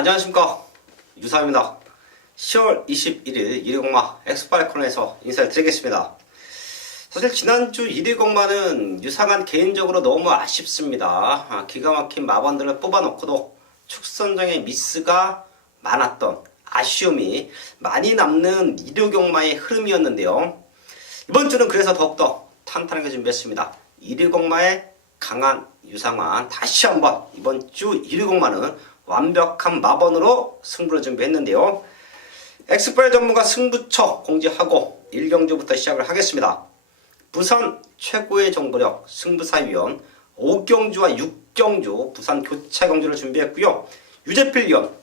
안녕하십니까, 유사입니다. 10월 21일 1위공마 엑스파이콘에서 인사를 드리겠습니다. 사실 지난주 1위공마는 유상한 개인적으로 너무 아쉽습니다. 기가 막힌 마번들을 뽑아놓고도 축선정의 미스가 많았던 아쉬움이 많이 남는 1위공마의 흐름이었는데요. 이번 주는 그래서 더욱더 탄탄하게 준비했습니다. 1위공마의 강한 유상환, 다시 한번 이번 주 1위공마는 완벽한 마번으로 승부를 준비했는데요. 엑스파일 전문가 승부처 공지하고 1경주부터 시작을 하겠습니다. 부산 최고의 정보력 승부사위원 5경주와 6경주 부산 교차 경주를 준비했고요. 유재필 위원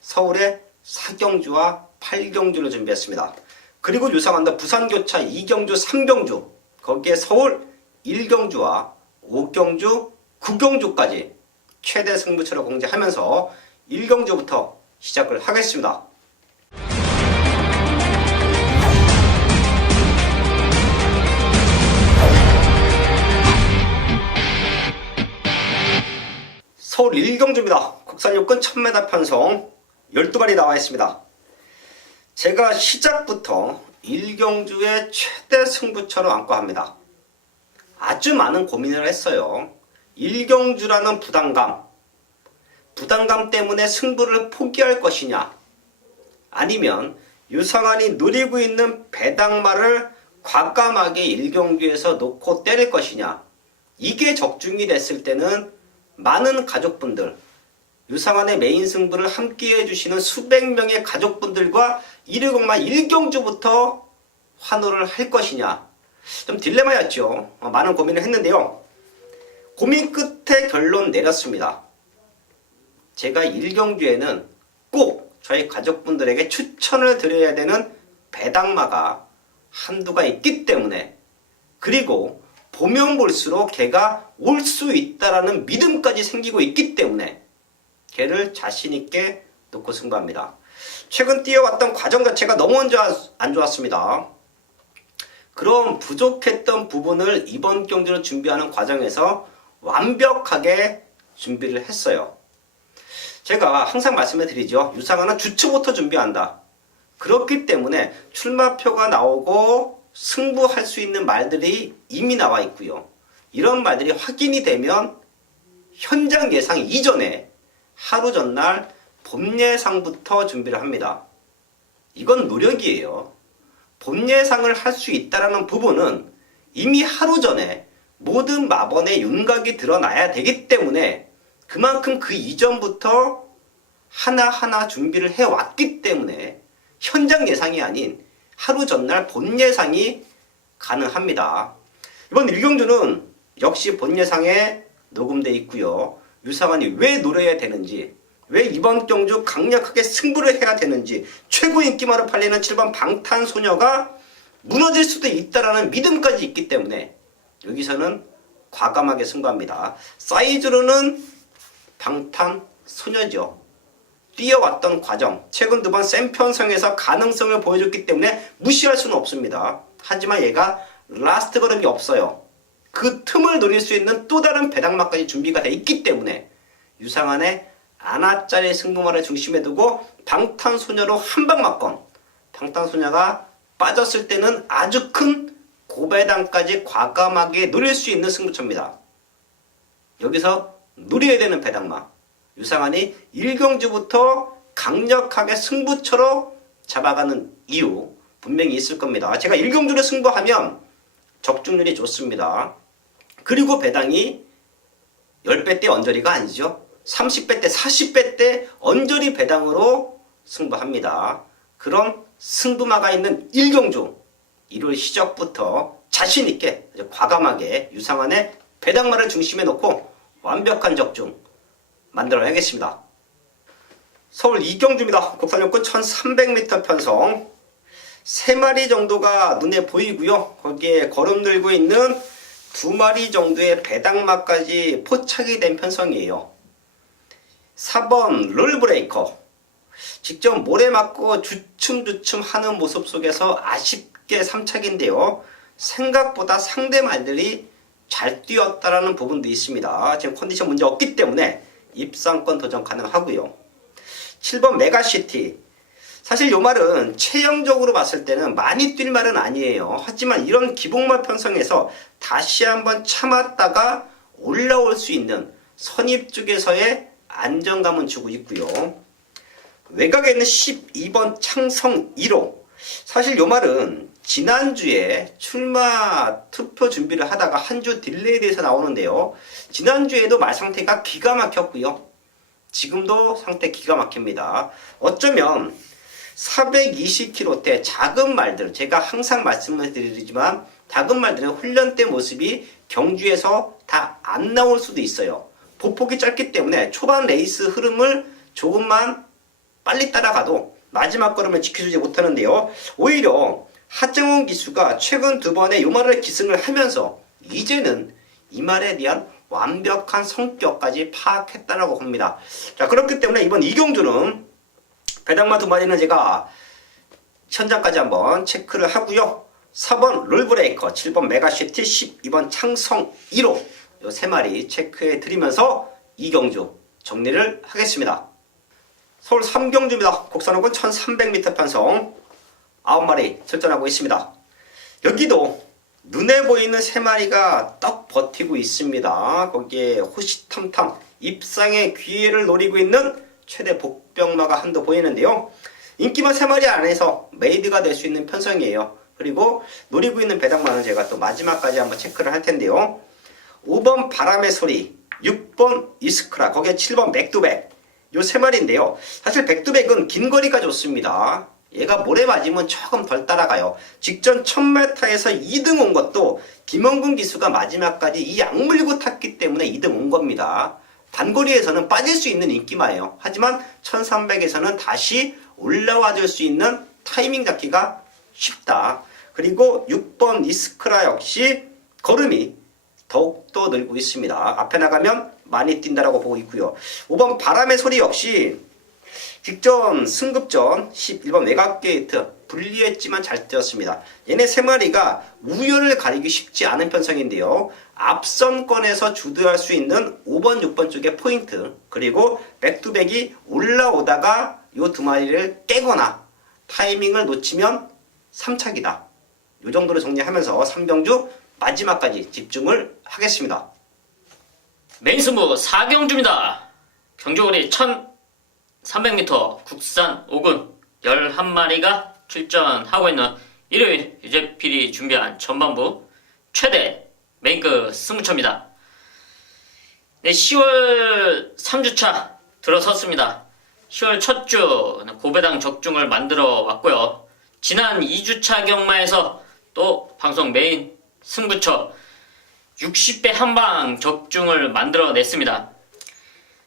서울의 4경주와 8경주를 준비했습니다. 그리고 유상한도 부산 교차 2경주, 3경주 거기에 서울 1경주와 5경주, 9경주까지 최대 승부처를 공지하면서 1경주부터 시작을 하겠습니다. 서울 1경주입니다. 국산 요건 1000m 편성 12마리 나와 있습니다. 제가 시작부터 1경주의 최대 승부처로 안고 합니다. 아주 많은 고민을 했어요. 1경주라는 부담감 때문에 승부를 포기할 것이냐, 아니면 유상환이 노리고 있는 배당마를 과감하게 1경주에서 놓고 때릴 것이냐, 이게 적중이 됐을 때는 많은 가족분들, 유상환의 메인 승부를 함께 해주시는 수백 명의 가족분들과 1위공마 1경주부터 환호를 할 것이냐, 좀 딜레마였죠. 많은 고민을 했는데요. 고민 끝에 결론 내렸습니다. 제가 1경주에는 꼭 저희 가족분들에게 추천을 드려야 되는 배당마가 한두가 있기 때문에, 그리고 보면 볼수록 걔가 올 수 있다라는 믿음까지 생기고 있기 때문에 걔를 자신있게 놓고 승부합니다. 최근 뛰어왔던 과정 자체가 너무 안 좋았습니다. 그런 부족했던 부분을 이번 경주를 준비하는 과정에서 완벽하게 준비를 했어요. 제가 항상 말씀을 드리죠. 유상환은 주초부터 준비한다. 그렇기 때문에 출마표가 나오고 승부할 수 있는 말들이 이미 나와 있고요. 이런 말들이 확인이 되면 현장 예상 이전에 하루 전날 봄 예상부터 준비를 합니다. 이건 노력이에요. 봄 예상을 할 수 있다는 부분은 이미 하루 전에 모든 마번의 윤곽이 드러나야 되기 때문에 그만큼 그 이전부터 하나하나 준비를 해왔기 때문에 현장 예상이 아닌 하루 전날 본 예상이 가능합니다. 이번 1경주는 역시 본 예상에 녹음되어 있고요. 유상환이 왜 노려야 되는지, 왜 이번 경주 강력하게 승부를 해야 되는지, 최고 인기마로 팔리는 7번 방탄소녀가 무너질 수도 있다라는 믿음까지 있기 때문에 여기서는 과감하게 승부합니다. 사이즈로는 방탄소녀죠. 뛰어왔던 과정, 최근 2번 센편성에서 가능성을 보여줬기 때문에 무시할 수는 없습니다. 하지만 얘가 라스트 걸음이 없어요. 그 틈을 노릴 수 있는 또 다른 배당마까지 준비가 되어 있기 때문에 유상환의 아나짜리 승부마를 중심에 두고 방탄소녀로 한방맞건, 방탄소녀가 빠졌을 때는 아주 큰 고배당까지 과감하게 노릴 수 있는 승부처입니다. 여기서 노려야 되는 배당마, 유상환이 1경주부터 강력하게 승부처로 잡아가는 이유 분명히 있을 겁니다. 제가 1경주를 승부하면 적중률이 좋습니다. 그리고 배당이 10배 대 언저리가 아니죠. 30배 대 40배 대 언저리 배당으로 승부합니다. 그런 승부마가 있는 1경주 1월 시작부터 자신있게 과감하게 유상환의 배당마를 중심에 놓고 완벽한 적중 만들어내겠습니다. 서울 2경주입니다. 국산 요건 1300m 편성 3마리 정도가 눈에 보이고요. 거기에 거름 들고 있는 2마리 정도의 배당마까지 포착이 된 편성이에요. 4번 롤브레이커, 직접 모래 맞고 주춤주춤 하는 모습 속에서 아쉽게 3착인데요. 생각보다 상대 말들이 잘 뛰었다라는 부분도 있습니다. 지금 컨디션 문제 없기 때문에 입상권 도전 가능하고요. 7번 메가시티. 사실 요 말은 체형적으로 봤을 때는 많이 뛸 말은 아니에요. 하지만 이런 기복말 편성에서 다시 한번 참았다가 올라올 수 있는 선입 쪽에서의 안정감은 주고 있고요. 외곽에 있는 12번 창성 1호. 사실 요 말은 지난주에 출마 투표 준비를 하다가 한 주 딜레이 돼서 나오는데요. 지난주에도 말 상태가 기가 막혔고요. 지금도 상태 기가 막힙니다. 어쩌면 420km대 작은 말들, 제가 항상 말씀을 드리지만 작은 말들은 훈련 때 모습이 경주에서 다 안 나올 수도 있어요. 보폭이 짧기 때문에 초반 레이스 흐름을 조금만 빨리 따라가도 마지막 걸음을 지켜주지 못하는데요. 오히려 하정훈 기수가 최근 두 번의 요 말을 기승을 하면서 이제는 이 말에 대한 완벽한 성격까지 파악했다라고 봅니다. 자, 그렇기 때문에 이번 이경주는 배당마 두 마리는 제가 현장까지 한번 체크를 하고요. 4번 롤브레이커, 7번 메가시티, 12번 창성 1호 요 세 마리 체크해 드리면서 이경주 정리를 하겠습니다. 서울 3경주입니다. 곡선호근 1300m 편성 9마리 출전하고 있습니다. 여기도 눈에 보이는 세 마리가 떡 버티고 있습니다. 거기에 호시탐탐 입상의 기회를 노리고 있는 최대 복병마가 한도 보이는데요. 인기마 세 마리 안에서 메이드가 될 수 있는 편성이에요. 그리고 노리고 있는 배당마는 제가 또 마지막까지 한번 체크를 할 텐데요. 5번 바람의 소리, 6번 이스크라, 거기에 7번 백두백 요 세 마리인데요. 사실 백두백은 긴 거리가 좋습니다. 얘가 모래 맞으면 조금 덜 따라가요. 직전 1000m에서 2등 온 것도 김원근 기수가 마지막까지 이 악물고 탔기 때문에 2등 온 겁니다. 단거리에서는 빠질 수 있는 인기마예요. 하지만 1300에서는 다시 올라와 줄 수 있는 타이밍 잡기가 쉽다. 그리고 6번 이스크라 역시 걸음이 더욱더 늘고 있습니다. 앞에 나가면 많이 뛴다라고 보고 있고요. 5번 바람의 소리 역시 직전 승급전 11번 외곽 게이트 불리했지만 잘 뛰었습니다. 얘네 세 마리가 우열을 가리기 쉽지 않은 편성인데요. 앞선권에서 주도할 수 있는 5번, 6번 쪽의 포인트, 그리고 백투백이 올라오다가 이 두 마리를 깨거나 타이밍을 놓치면 3착이다. 이 정도로 정리하면서 3경주 마지막까지 집중을 하겠습니다. 메인 승부 4경주입니다. 경주거리 1300m 국산 5군 11마리가 출전하고 있는 일요일 유재필이 준비한 전반부 최대 메인급 승부처입니다. 네, 10월 3주차 들어섰습니다. 10월 첫 주 고배당 적중을 만들어 왔고요. 지난 2주차 경마에서 또 방송 메인 승부처 60배 한방 적중을 만들어 냈습니다.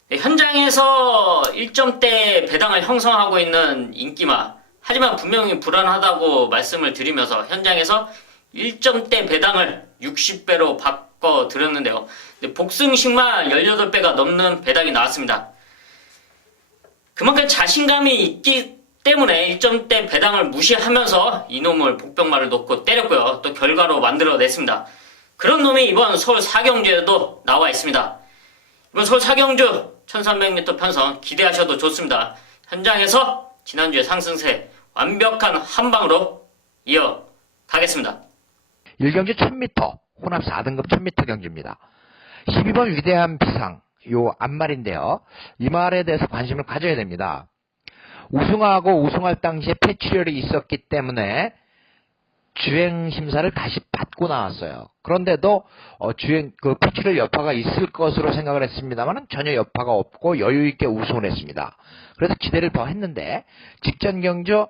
네, 현장에서 1점대 배당을 형성하고 있는 인기마, 하지만 분명히 불안하다고 말씀을 드리면서 현장에서 1점대 배당을 60배로 바꿔 드렸는데요. 복승식만 18배가 넘는 배당이 나왔습니다. 그만큼 자신감이 있기 때문에 1점대 배당을 무시하면서 이놈을 복병마를 놓고 때렸고요. 또 결과로 만들어냈습니다. 그런 놈이 이번 서울 4경주에도 나와 있습니다. 이번 서울 4경주 1300m 편성 기대하셔도 좋습니다. 현장에서 지난주의 상승세 완벽한 한방으로 이어가겠습니다. 1경주 1000m 혼합 4등급 1000m 경주입니다. 12번 위대한 비상 요 앞말인데요. 이 말에 대해서 관심을 가져야 됩니다. 우승하고 우승할 당시에 폐출혈이 있었기 때문에 주행 심사를 다시 받고 나왔어요. 그런데도 주행 폐출혈 여파가 있을 것으로 생각을 했습니다만 전혀 여파가 없고 여유 있게 우승을 했습니다. 그래서 기대를 더 했는데 직전 경주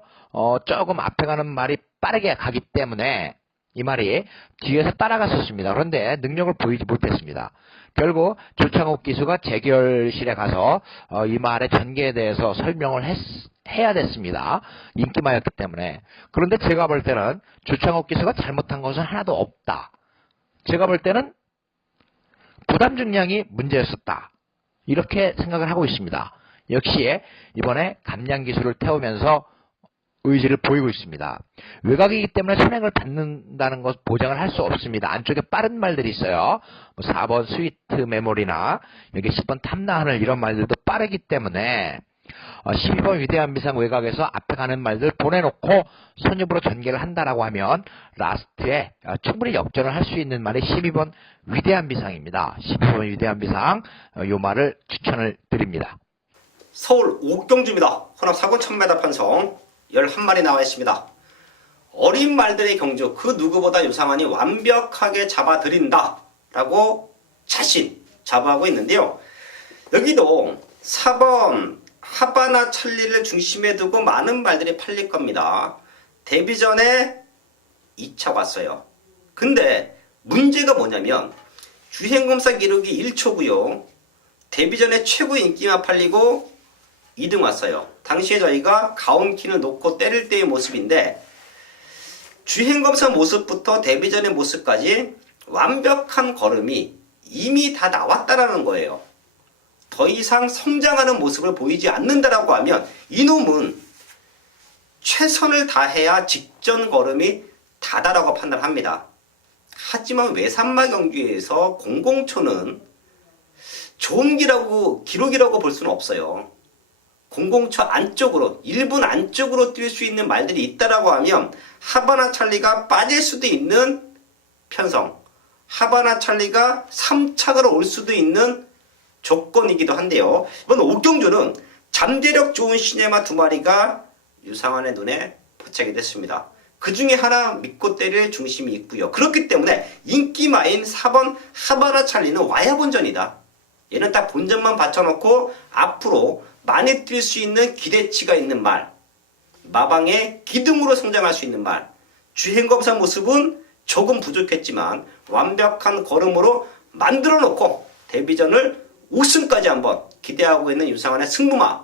조금 앞에 가는 말이 빠르게 가기 때문에 이 말이 뒤에서 따라갔었습니다. 그런데 능력을 보이지 못했습니다. 결국 조창욱 기수가 재결실에 가서 이 말의 전개에 대해서 설명을 해야 됐습니다. 인기마였기 때문에. 그런데 제가 볼 때는 조창욱 기수가 잘못한 것은 하나도 없다. 제가 볼 때는 부담 중량이 문제였었다. 이렇게 생각을 하고 있습니다. 역시 이번에 감량 기술을 태우면서 의지를 보이고 있습니다. 외곽이기 때문에 선행을 받는다는 것 보장을 할 수 없습니다. 안쪽에 빠른 말들이 있어요. 4번 스위트 메모리나 여기 10번 탐나하늘 이런 말들도 빠르기 때문에 12번 위대한 비상 외곽에서 앞에 가는 말들 보내놓고 선입으로 전개를 한다라고 하면 라스트에 충분히 역전을 할 수 있는 말이 12번 위대한 비상입니다. 12번 위대한 비상 요 말을 추천을 드립니다. 서울 옥경주입니다. 혼합 4군 1000m 편성 11마리 나와 있습니다. 어린 말들의 경주 그 누구보다 유상한이 완벽하게 잡아드린다 라고 자신 자부하고 있는데요. 여기도 4번 하바나 찰리를 중심에 두고 많은 말들이 팔릴 겁니다. 데뷔 전에 2차 왔어요. 근데 문제가 뭐냐면 주행검사 기록이 1초고요. 데뷔 전에 최고 인기만 팔리고 2등 왔어요. 당시에 저희가 가온킨을 놓고 때릴 때의 모습인데 주행검사 모습부터 데뷔 전의 모습까지 완벽한 걸음이 이미 다 나왔다라는 거예요. 더 이상 성장하는 모습을 보이지 않는다라고 하면 이놈은 최선을 다해야 직전 걸음이 다다라고 판단합니다. 하지만 외산마 경주에서 공공초는 좋은 기록이라고 볼 수는 없어요. 공공초 안쪽으로 1분 안쪽으로 뛸 수 있는 말들이 있다라고 하면 하바나 찰리가 빠질 수도 있는 편성, 하바나 찰리가 3착으로 올 수도 있는 조건이기도 한데요. 이번 옥경주는 잠재력 좋은 시네마 2마리가 유상한의 눈에 포착이 됐습니다. 그 중에 하나 믿고 때릴 중심이 있고요. 그렇기 때문에 인기마인 4번 하바나 찰리는 와야 본전이다. 얘는 딱 본전만 받쳐놓고 앞으로 많이 뛸 수 있는 기대치가 있는 말, 마방의 기둥으로 성장할 수 있는 말, 주행검사 모습은 조금 부족했지만 완벽한 걸음으로 만들어 놓고 데뷔전을 우승까지 한번 기대하고 있는 유상한의 승부마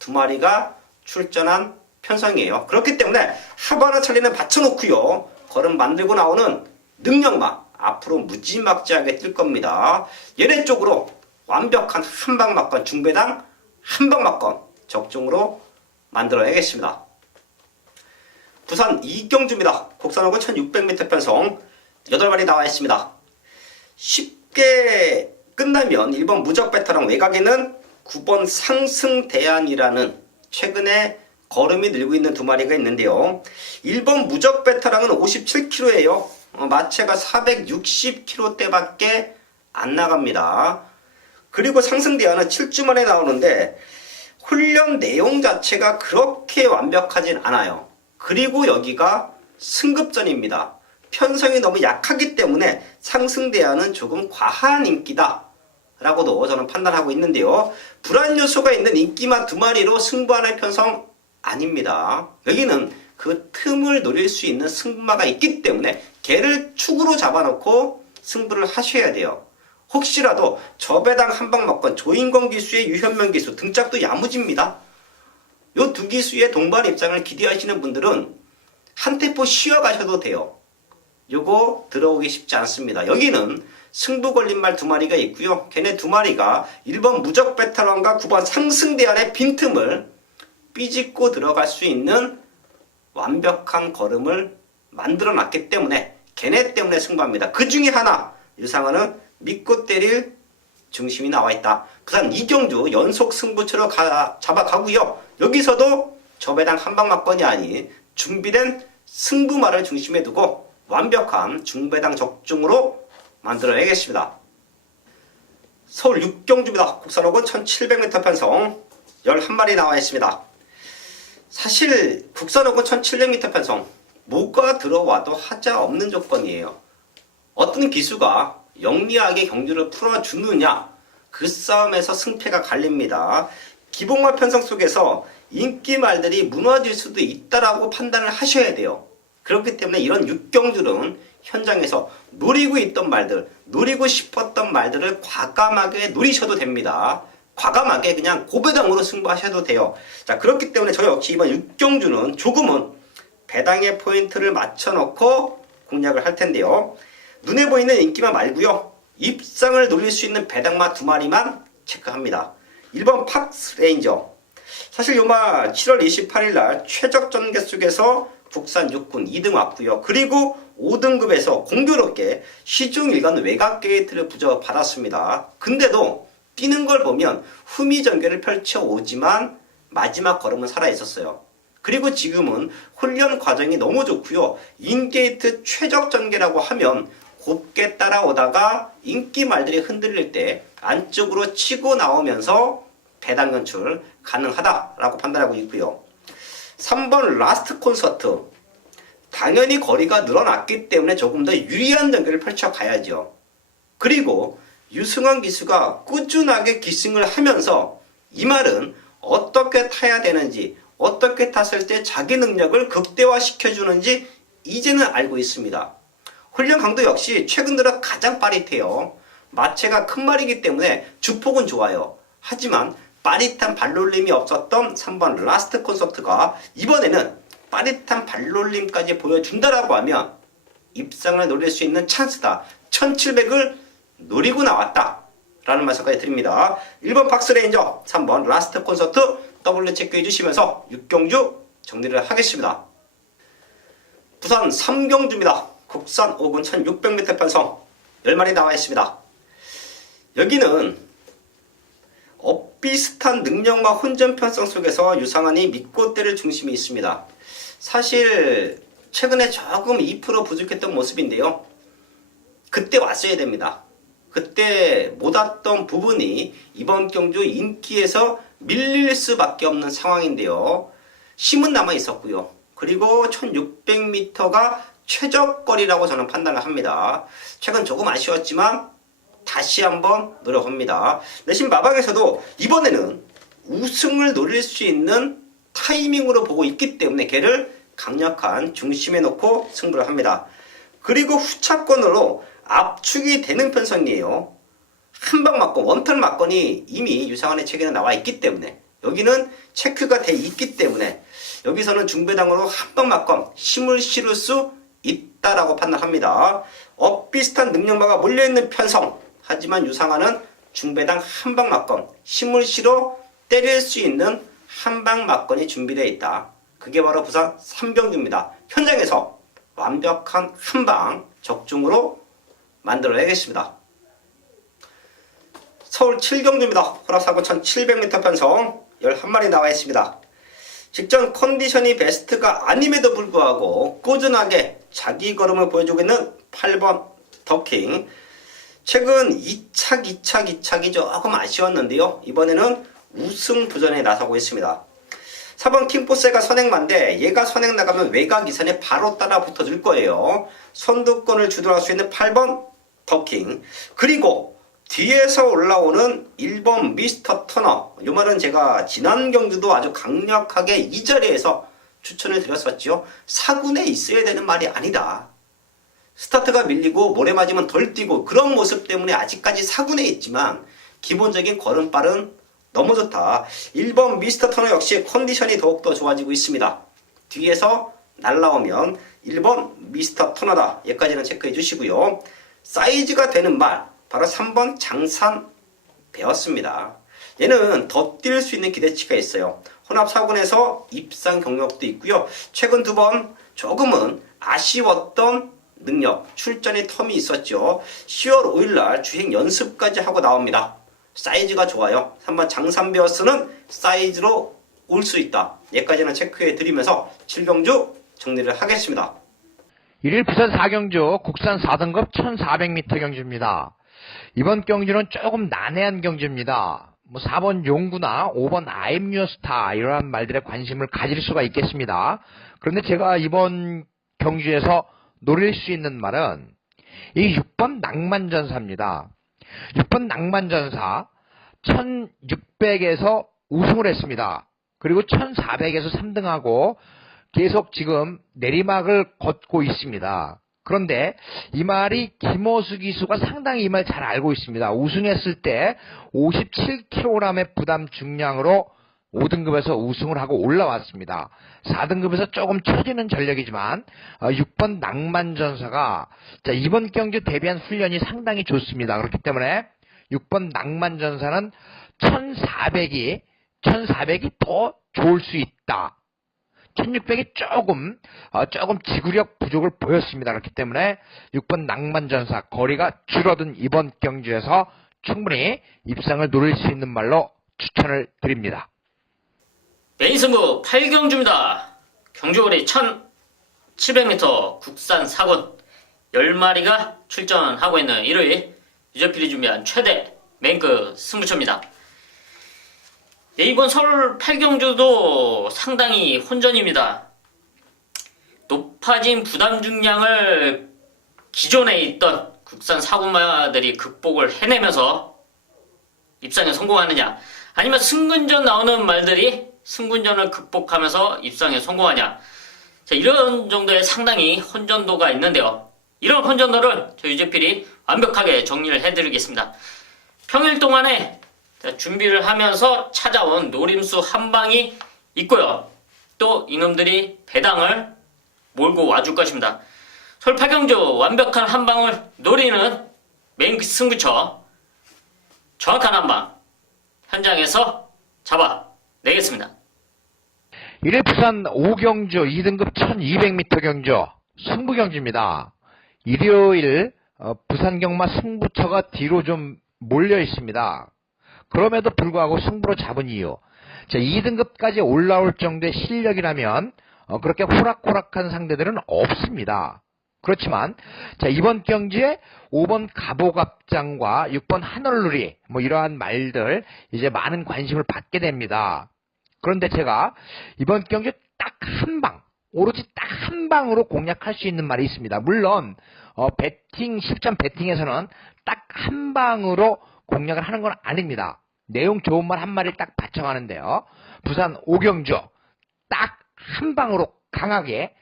2마리가 출전한 편성이에요. 그렇기 때문에 하바나 찰리는 받쳐놓고요. 걸음 만들고 나오는 능력마 앞으로 무지막지하게 뛸 겁니다. 얘네 쪽으로 완벽한 한방막건 중배당 한방막건 적중으로 만들어야겠습니다. 부산 이경주입니다. 곡선호구 1600m 편성 8마리 나와 있습니다. 쉽게 끝나면 1번 무적 베테랑 외곽에는 9번 상승대안이라는 최근에 걸음이 늘고 있는 2마리가 있는데요. 1번 무적 베테랑은 57kg예요. 마체가 460kg대밖에 안 나갑니다. 그리고 상승대안은 7주 만에 나오는데 훈련 내용 자체가 그렇게 완벽하진 않아요. 그리고 여기가 승급전입니다. 편성이 너무 약하기 때문에 상승대안은 조금 과한 인기다 라고도 저는 판단하고 있는데요. 불안 요소가 있는 인기만 2마리로 승부하는 편성 아닙니다. 여기는 그 틈을 노릴 수 있는 승부마가 있기 때문에 걔를 축으로 잡아놓고 승부를 하셔야 돼요. 혹시라도 저배당 한방막건 조인권 기수의 유현명 기수 등짝도 야무집니다. 요 두 기수의 동반 입장을 기대하시는 분들은 한 템포 쉬어가셔도 돼요. 요거 들어오기 쉽지 않습니다. 여기는 승부 걸림말 2마리가 있고요. 걔네 2마리가 1번 무적 베테랑과 9번 상승대안의 빈틈을 삐집고 들어갈 수 있는 완벽한 걸음을 만들어 놨기 때문에 걔네 때문에 승부합니다. 그 중에 하나 유상한은 믿고 때릴 중심이 나와 있다. 부산 이경주 연속 승부처로 잡아가고요. 여기서도 저배당 한방막건이 아닌 준비된 승부마를 중심에 두고 완벽한 중배당 적중으로 만들어야겠습니다. 서울 육경주입니다. 국산호군 1700m 편성 11마리 나와 있습니다. 사실 국산호군 1700m 편성 뭐가 들어와도 하자 없는 조건이에요. 어떤 기수가 영리하게 경주를 풀어주느냐 그 싸움에서 승패가 갈립니다. 기복마 편성 속에서 인기 말들이 무너질 수도 있다라고 판단을 하셔야 돼요. 그렇기 때문에 이런 육경주는 현장에서 노리고 있던 말들, 노리고 싶었던 말들을 과감하게 노리셔도 됩니다. 과감하게 그냥 고배당으로 승부하셔도 돼요. 자, 그렇기 때문에 저 역시 이번 육경주는 조금은 배당의 포인트를 맞춰놓고 공략을 할 텐데요. 눈에 보이는 인기만 말고요. 입상을 노릴 수 있는 배당마 2마리만 체크합니다. 1번 팍스 레인저. 사실 요마 7월 28일 날 최적 전개 속에서 국산 6군 2등 왔고요. 그리고 5등급에서 공교롭게 시중 일간 외곽 게이트를 부여받았습니다. 근데도 뛰는 걸 보면 후미 전개를 펼쳐오지만 마지막 걸음은 살아있었어요. 그리고 지금은 훈련 과정이 너무 좋고요. 인게이트 최적 전개라고 하면 곱게 따라오다가 인기 말들이 흔들릴 때 안쪽으로 치고 나오면서 배당 연출 가능하다라고 판단하고 있고요. 3번 라스트 콘서트. 당연히 거리가 늘어났기 때문에 조금 더 유리한 전개를 펼쳐가야죠. 그리고 유승환 기수가 꾸준하게 기승을 하면서 이 말은 어떻게 타야 되는지, 어떻게 탔을 때 자기 능력을 극대화시켜주는지 이제는 알고 있습니다. 훈련 강도 역시 최근 들어 가장 빠릿해요. 마체가 큰 말이기 때문에 주폭은 좋아요. 하지만 빠릿한 발놀림이 없었던 3번 라스트 콘서트가 이번에는 빠릿한 발놀림까지 보여준다라고 하면 입상을 노릴 수 있는 찬스다. 1700을 노리고 나왔다 라는 말씀까지 드립니다. 1번 박스레인저, 3번 라스트 콘서트 더블로 체크해 주시면서 6경주 정리를 하겠습니다. 부산 3경주입니다. 국산 5군 1600m 편성 10마리 나와 있습니다. 여기는 비슷한 능력과 혼전 편성 속에서 유상한이 믿고 때릴 중심이 있습니다. 사실 최근에 조금 2% 부족했던 모습인데요. 그때 왔어야 됩니다. 그때 못 왔던 부분이 이번 경주 인기에서 밀릴 수밖에 없는 상황인데요. 힘은 남아 있었고요. 그리고 1600m가 최적거리라고 저는 판단을 합니다. 최근 조금 아쉬웠지만 다시 한번 노려봅니다. 내심 마방에서도 이번에는 우승을 노릴 수 있는 타이밍으로 보고 있기 때문에 걔를 강력한 중심에 놓고 승부를 합니다. 그리고 후차권으로 압축이 되는 편성이에요. 한방 맞건 원턴 맞건이 이미 유상한의 체계는 나와 있기 때문에 여기는 체크가 돼 있기 때문에 여기서는 중배당으로 한방 맞건 힘을 실을 수 있다라고 판단합니다. 비슷한 능력마가 몰려있는 편성. 하지만 유상한은 중배당 한방 맞건 힘을 실어 때릴 수 있는 한방 맞건이 준비되어 있다. 그게 바로 부산 3경주입니다. 현장에서 완벽한 한방 적중으로 만들어내겠습니다. 서울 7경주입니다. 혼합사고 1700m 편성 11마리 나와 있습니다. 직전 컨디션이 베스트가 아님에도 불구하고 꾸준하게 자기 걸음을 보여주고 있는 8번 더킹. 최근 2착이 조금 아쉬웠는데요. 이번에는 우승 도전에 나서고 있습니다. 4번 킹포세가 선행만데 얘가 선행 나가면 외곽 이선에 바로 따라 붙어줄 거예요. 선두권을 주도할 수 있는 8번 더킹. 그리고 뒤에서 올라오는 1번 미스터 터너. 이 말은 제가 지난 경주도 아주 강력하게 이 자리에서 추천을 드렸었죠. 4군에 있어야 되는 말이 아니다. 스타트가 밀리고 모래 맞으면 덜 뛰고 그런 모습 때문에 아직까지 4군에 있지만 기본적인 걸음발은 너무 좋다. 1번 미스터 터너 역시 컨디션이 더욱더 좋아지고 있습니다. 뒤에서 날라오면 1번 미스터 터너다. 여기까지는 체크해 주시고요. 사이즈가 되는 말 바로 3번 장산 배웠습니다. 얘는 더 뛸 수 있는 기대치가 있어요. 혼합 4군에서 입상 경력도 있고요. 최근 2번 조금은 아쉬웠던 능력, 출전의 텀이 있었죠. 10월 5일날 주행 연습까지 하고 나옵니다. 사이즈가 좋아요. 3번 장산베어스는 사이즈로 올 수 있다. 여기까지는 체크해 드리면서 7경주 정리를 하겠습니다. 1일 부산 4경주 국산 4등급 1400m 경주입니다. 이번 경주는 조금 난해한 경주입니다. 4번 용구나 5번 아임뉴스타 이러한 말들에 관심을 가질 수가 있겠습니다. 그런데 제가 이번 경주에서 노릴 수 있는 말은 이 6번 낭만전사입니다. 6번 낭만전사 1600에서 우승을 했습니다. 그리고 1400에서 3등하고 계속 지금 내리막을 걷고 있습니다. 그런데 이 말이 김호수 기수가 상당히 이 말 잘 알고 있습니다. 우승했을 때 57kg의 부담 중량으로 5등급에서 우승을 하고 올라왔습니다. 4등급에서 조금 처지는 전력이지만 6번 낭만전사가 이번 경주 대비한 훈련이 상당히 좋습니다. 그렇기 때문에 6번 낭만전사는 1400이 더 좋을 수 있다. 1600이 조금 지구력 부족을 보였습니다. 그렇기 때문에 6번 낭만전사 거리가 줄어든 이번 경주에서 충분히 입상을 노릴 수 있는 말로 추천을 드립니다. 메인 승부 8경주입니다. 경주거리 1700m 국산 4군 10마리가 출전하고 있는 일요일 유저필이 준비한 최대 메인급 승부처입니다. 네, 이번 서울 8경주도 상당히 혼전입니다. 높아진 부담 중량을 기존에 있던 국산 4군마들이 극복을 해내면서 입상에 성공하느냐, 아니면 승근전 나오는 말들이 승근전을 극복하면서 입상에 성공하냐, 자, 이런 정도의 상당히 혼전도가 있는데요. 이런 혼전도를 저희 유재필이 완벽하게 정리를 해드리겠습니다. 평일 동안에 준비를 하면서 찾아온 노림수 한 방이 있고요. 또 이놈들이 배당을 몰고 와줄 것입니다. 서울 8경주 완벽한 한 방을 노리는 메인 승부처, 정확한 한 방 현장에서 잡아내겠습니다. 일일 부산 5경주 2등급 1200m 경주 승부경주입니다. 일요일 부산 경마 승부처가 뒤로 좀 몰려 있습니다. 그럼에도 불구하고 승부로 잡은 이유, 자, 2등급까지 올라올 정도의 실력이라면 그렇게 호락호락한 상대들은 없습니다. 그렇지만 자, 이번 경기에 5번 가보갑장과 6번 하늘누리 뭐 이러한 말들 이제 많은 관심을 받게 됩니다. 그런데 제가 이번 경기 딱 한 방, 오로지 딱 한 방으로 공략할 수 있는 말이 있습니다. 물론 배팅 10점 배팅에서는 딱 한 방으로 공략을 하는 건 아닙니다. 내용 좋은 말 한 마리 딱 바쳐가는데요. 부산 5경주 딱 한 방으로 강하게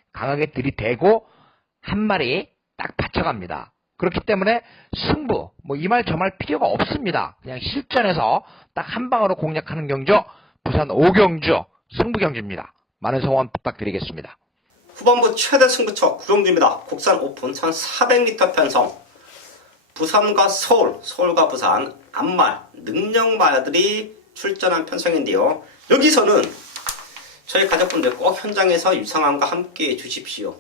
들이대고 한 마리 딱 바쳐갑니다. 그렇기 때문에 승부 뭐 이 말 저 말 필요가 없습니다. 그냥 실전에서 딱 한 방으로 공략하는 경주 부산 5경주 승부경주입니다. 많은 성원 부탁드리겠습니다. 후반부 최대 승부처 구룡주입니다. 국산 오픈 1400m 편성. 부산과 서울, 서울과 부산, 암말, 능력마들이 출전한 편성인데요. 여기서는 저희 가족분들 꼭 현장에서 유상함과 함께 해주십시오.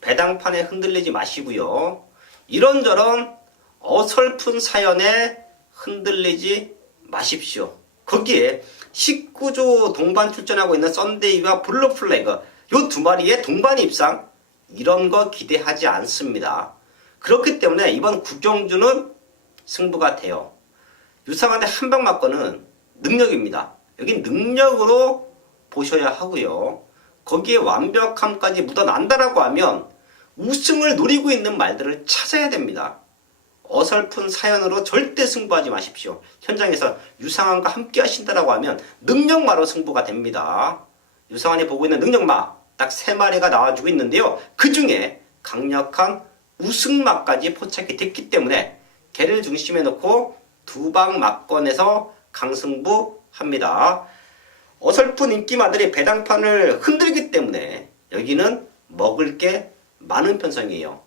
배당판에 흔들리지 마시고요. 이런저런 어설픈 사연에 흔들리지 마십시오. 거기에 19조 동반 출전하고 있는 썬데이와 블루플래그 요 두 마리의 동반 입상 이런 거 기대하지 않습니다. 그렇기 때문에 이번 구경주는 승부가 돼요. 유상한의 한방 맞고는 능력입니다. 여기 능력으로 보셔야 하고요. 거기에 완벽함까지 묻어난다라고 하면 우승을 노리고 있는 말들을 찾아야 됩니다. 어설픈 사연으로 절대 승부하지 마십시오. 현장에서 유상한과 함께 하신다라고 하면 능력마로 승부가 됩니다. 유상한이 보고 있는 능력마 딱 3마리가 나와주고 있는데요. 그 중에 강력한 우승마까지 포착이 됐기 때문에 걔를 중심에 놓고 두 방 맞건에서 강승부 합니다. 어설픈 인기마들이 배당판을 흔들기 때문에 여기는 먹을 게 많은 편성이에요.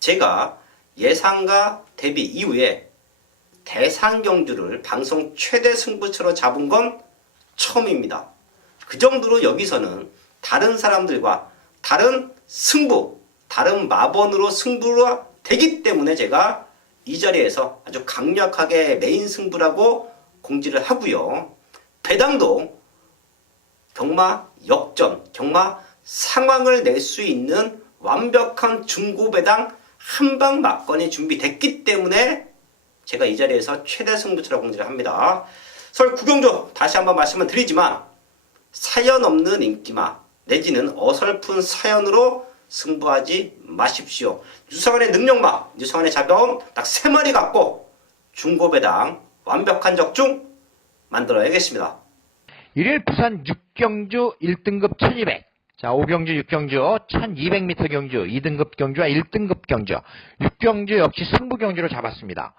제가 예상과 대비 이후에 대상경주를 방송 최대 승부처로 잡은 건 처음입니다. 그 정도로 여기서는 다른 사람들과 다른 승부, 다른 마번으로 승부가 되기 때문에 제가 이 자리에서 아주 강력하게 메인 승부라고 공지를 하고요. 배당도 경마 역전, 경마 상황을 낼 수 있는 완벽한 중고배당 한방 막건이 준비됐기 때문에 제가 이 자리에서 최대 승부처로 공지를 합니다. 서울 구경주 다시 한번 말씀을 드리지만 사연 없는 인기마 내지는 어설픈 사연으로 승부하지 마십시오. 유상한의 능력마, 유상한의 자병 딱 3마리 갖고 중고배당 완벽한 적중 만들어야겠습니다. 일일 부산 6경주 1등급 1200, 자 5경주 6경주 1200m 경주 2등급 경주와 1등급 경주 6경주 역시 승부경주로 잡았습니다.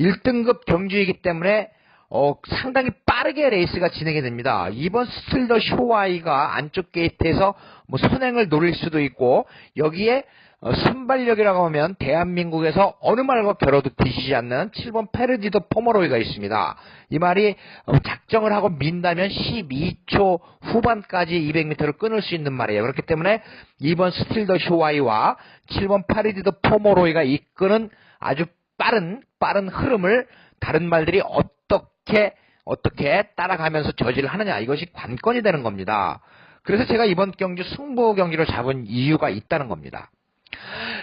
1등급 경주이기 때문에 상당히 빠르게 레이스가 진행이 됩니다. 이번 스틸더 쇼와이가 안쪽 게이트에서 뭐 선행을 노릴 수도 있고 여기에 순발력이라고 하면 대한민국에서 어느 말과 겨뤄도 뒤지지 않는 7번 페르디도 포머로이가 있습니다. 이 말이 작정을 하고 민다면 12초 후반까지 200m를 끊을 수 있는 말이에요. 그렇기 때문에 2번 스틸더 쇼와이와 7번 페르디도 포머로이가 이끄는 아주 빠른 흐름을 다른 말들이 어떻게 어떻게 따라가면서 저지를 하느냐, 이것이 관건이 되는 겁니다. 그래서 제가 이번 경주 승부 경기를 잡은 이유가 있다는 겁니다.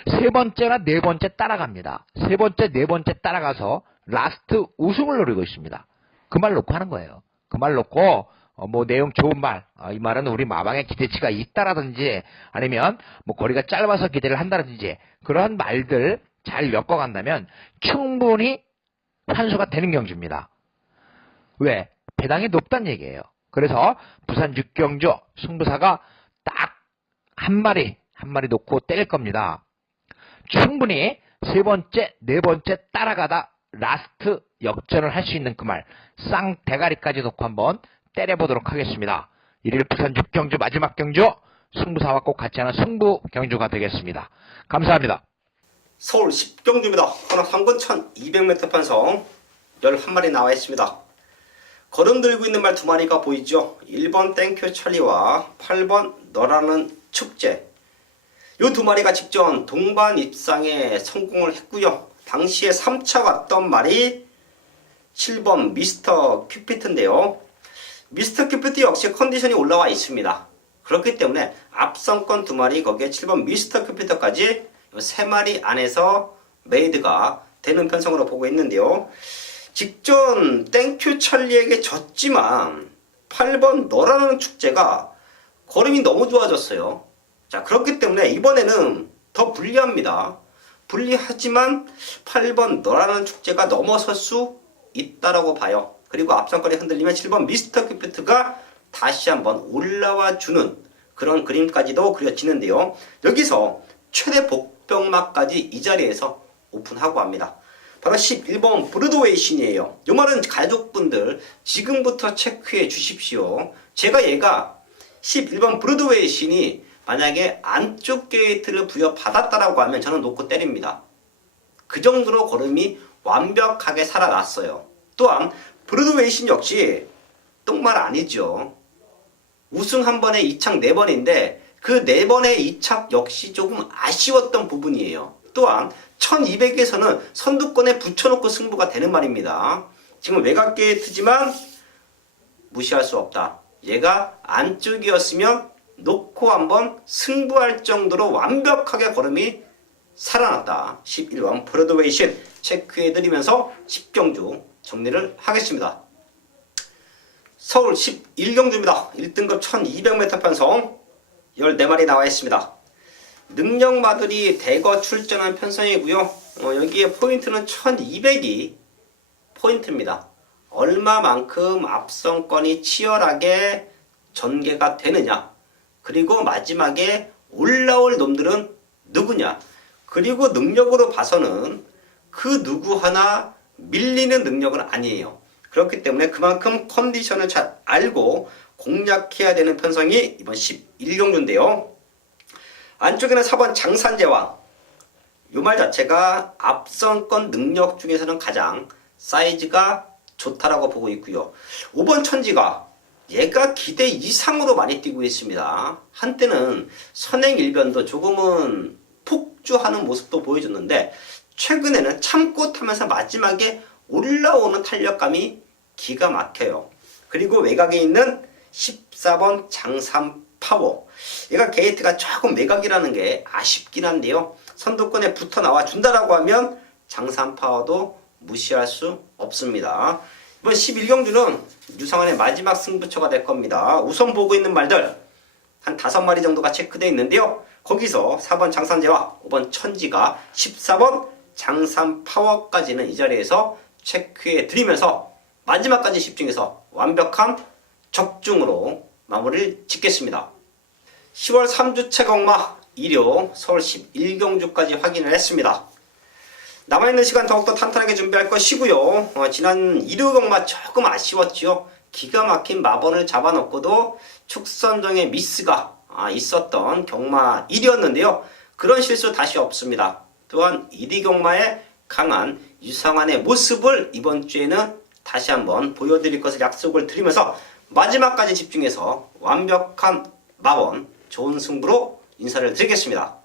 세 번째나 네 번째 따라갑니다. 세 번째, 네 번째 따라가서 라스트 우승을 노리고 있습니다. 그 말 놓고 하는 거예요. 그 말 놓고 뭐 내용 좋은 말, 이 말은 우리 마방에 기대치가 있다라든지 아니면 뭐 거리가 짧아서 기대를 한다든지 그러한 말들 잘 엮어간다면 충분히 환수가 되는 경주입니다. 왜? 배당이 높다는 얘기예요. 그래서 부산 6경주 승부사가 딱 한 마리 놓고 때릴 겁니다. 충분히 세 번째, 네 번째 따라가다 라스트 역전을 할 수 있는 그 말, 쌍대가리까지 놓고 한번 때려보도록 하겠습니다. 1일 부산 6경주 마지막 경주 승부사와 꼭 같이 하는 승부 경주가 되겠습니다. 감사합니다. 서울 10경주입니다. 헌업 3군 1200m 편성 11마리 나와 있습니다. 걸음 들고 있는 말 2마리가 보이죠? 1번 땡큐 찰리와 8번 너라는 축제. 이 2마리가 직전 동반 입상에 성공을 했고요. 당시에 3차 왔던 말이 7번 미스터 큐피트인데요. 미스터 큐피트 역시 컨디션이 올라와 있습니다. 그렇기 때문에 앞선권 2마리 거기에 7번 미스터 큐피트까지 3마리 안에서 메이드가 되는 편성으로 보고 있는데요. 직전 땡큐 찰리에게 졌지만 8번 너라는 축제가 걸음이 너무 좋아졌어요. 자, 그렇기 때문에 이번에는 더 불리합니다. 불리하지만 8번 너라는 축제가 넘어설 수 있다라고 봐요. 그리고 앞선거리 흔들리면 7번 미스터 큐피트가 다시 한번 올라와 주는 그런 그림까지도 그려지는데요. 여기서 최대 복병막까지 이 자리에서 오픈하고 합니다. 바로 11번 브로드웨이 신이에요. 이 말은 가족분들 지금부터 체크해 주십시오. 제가 얘가 11번 브로드웨이 신이 만약에 안쪽 게이트를 부여받았다라고 하면 저는 놓고 때립니다. 그 정도로 걸음이 완벽하게 살아났어요. 또한 브로드웨이 신 역시 똥말 아니죠. 우승 한 번에 2착 4번인데 그 4번의 2착 역시 조금 아쉬웠던 부분이에요. 또한 1200에서는 선두권에 붙여놓고 승부가 되는 말입니다. 지금 외곽 게이트지만 무시할 수 없다. 얘가 안쪽이었으면 놓고 한번 승부할 정도로 완벽하게 걸음이 살아났다. 11번 브로드웨이 신 체크해드리면서 10경주 정리를 하겠습니다. 서울 11경주입니다. 1등급 1200m 편성 14마리 나와 있습니다. 능력마들이 대거 출전한 편성이고요. 여기에 포인트는 1200이 포인트입니다. 얼마만큼 앞선권이 치열하게 전개가 되느냐, 그리고 마지막에 올라올 놈들은 누구냐, 그리고 능력으로 봐서는 그 누구 하나 밀리는 능력은 아니에요. 그렇기 때문에 그만큼 컨디션을 잘 알고 공략해야 되는 편성이 이번 11경주인데요. 안쪽에는 4번 장산제왕. 이 말 자체가 앞선권 능력 중에서는 가장 사이즈가 좋다라고 보고 있고요. 5번 천지가 얘가 기대 이상으로 많이 뛰고 있습니다. 한때는 선행일변도 조금은 폭주하는 모습도 보여줬는데 최근에는 참고 타면서 마지막에 올라오는 탄력감이 기가 막혀요. 그리고 외곽에 있는 14번 장산파워. 얘가 게이트가 조금 외곽이라는 게 아쉽긴 한데요. 선두권에 붙어 나와 준다라고 하면 장산파워도 무시할 수 없습니다. 이번 11경주는 유상환의 마지막 승부처가 될 겁니다. 우선 보고 있는 말들 한 5마리 정도가 체크되어 있는데요. 거기서 4번 장산제와 5번 천지가 14번 장산파워까지는 이 자리에서 체크해 드리면서 마지막까지 집중해서 완벽한 적중으로 마무리를 짓겠습니다. 10월 3주차 경마 일요 서울 11경주까지 확인을 했습니다. 남아있는 시간 더욱더 탄탄하게 준비할 것이고요. 지난 일요 경마 조금 아쉬웠죠. 기가 막힌 마번을 잡아놓고도 축선정의 미스가 있었던 경마 1이었는데요. 그런 실수 다시 없습니다. 또한 1위 경마의 강한 유상환의 모습을 이번 주에는 다시 한번 보여드릴 것을 약속을 드리면서 마지막까지 집중해서 완벽한 마번 좋은 승부로 인사를 드리겠습니다.